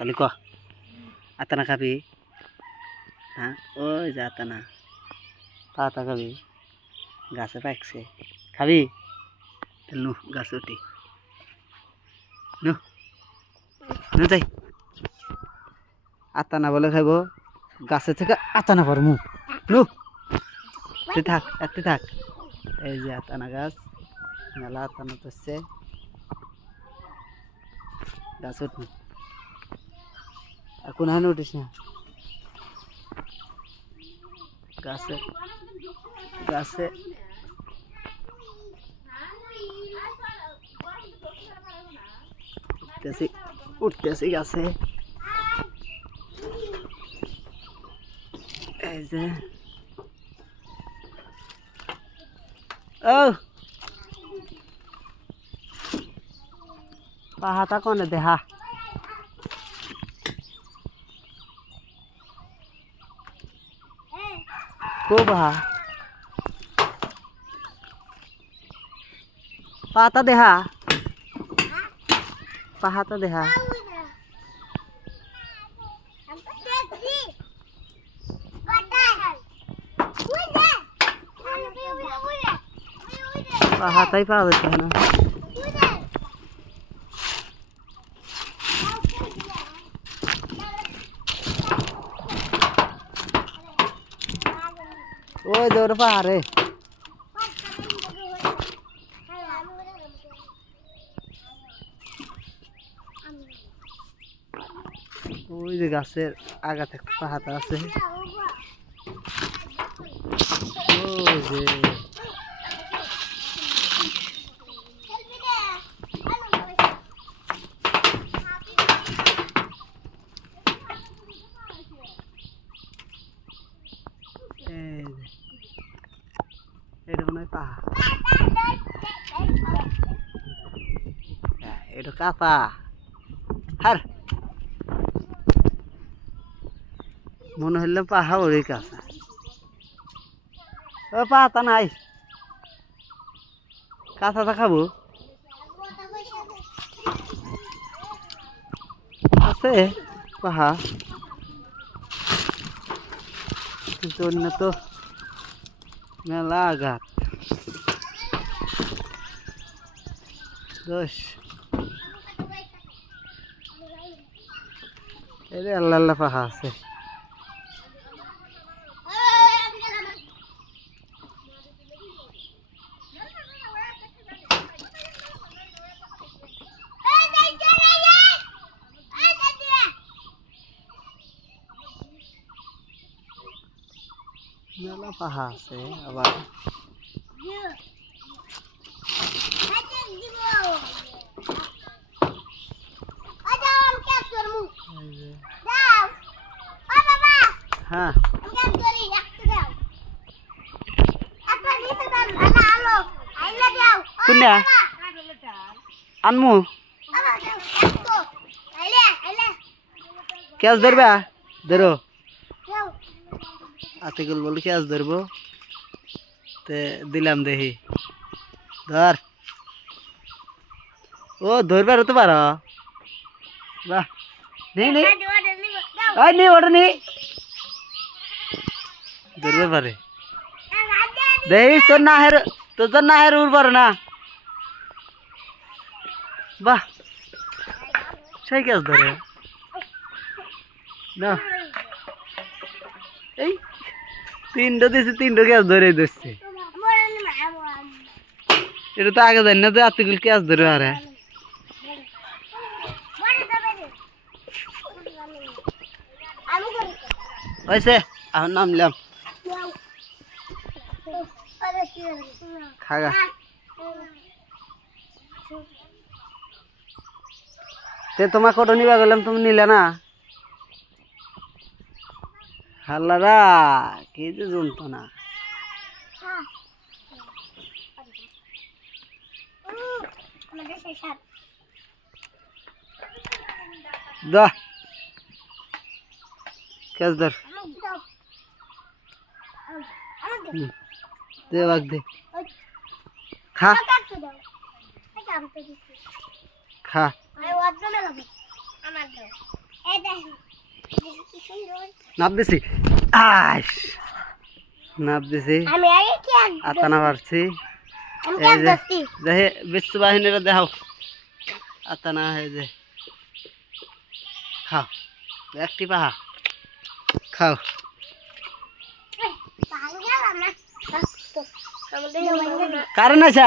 তাহলে ক আতানা খাবি? হ্যাঁ ওই যে আতানা পাতা খাবি, গাছে পাকছে খাবি? নু গাছে উঠি, নু নু যাই। আতানা বলে খাইব, গাছে থেকে আতানা পারমু। নু তুই থাক, তুই থাক। এই যে আতানা গাছ, মেলা আতানা ধরছে, গাছ উঠবি। আর কোনখানে উঠিস না, গাছে গাছে উঠতেছি, উঠতেছি গাছে। এই যে ও পাহাতা কোনে দেহা কো বাহা পাতা দেহা, পাহাতা দেহা। পাহাতাই পাওয়া যাচ্ছে না। ওই দৌড় পাহাড়ে ওই যে গাছের আগা থেকে পাহাড় আছে। ওই যে এটা মনে হয় পাহাড়, এটা কাপা হার মনে হইলে পাহাড় ওই কাছা। ও পাতা নাই, কাঁচাটা খাবো আছে পাহাড়, কিন্তু অন্য তো মেলা আঘাত। দোষ এই যে আল্লাহ আল্লাহ পাহাড় আছে। মেলা পাহাড় আছে আবার। হ্যাঁ কোনটা আনমু ক্যাচ ধরবা? ধরো আতিকুল বলে ক্যাচ ধরবো, তে দিলাম দেখি ধর। ও ধরবার তো পারো, বাহ নি নি ওই নি ওটা নি ধরবে পারে। দেখিস তোর না হের, তোর না হের উড় পারে না। বাহ সেই ক্যাচ ধরে না, এই তিনটা দিয়েছে, তিনটা ক্যাচ ধরে ধরছে। এটা তো আগে জানি না যে আতিকুল ক্যাচ ধরে আরে। হয়েছে এখন নামলাম, খাগা তে তোমার কত নিবা গেলাম, তুমি নিলে না। হাল্লারা কি যে জমতো না। দা ক্যাচ ধর, দে বাগ দে, খা খা নাপ দিছি আইস নাপ দিছি আতানা পারছি এই যে দেখে বিশ্ব বাহিনীরা দেখাও আতানা এই যে খাও একটি পাহা খাও কারণ আছে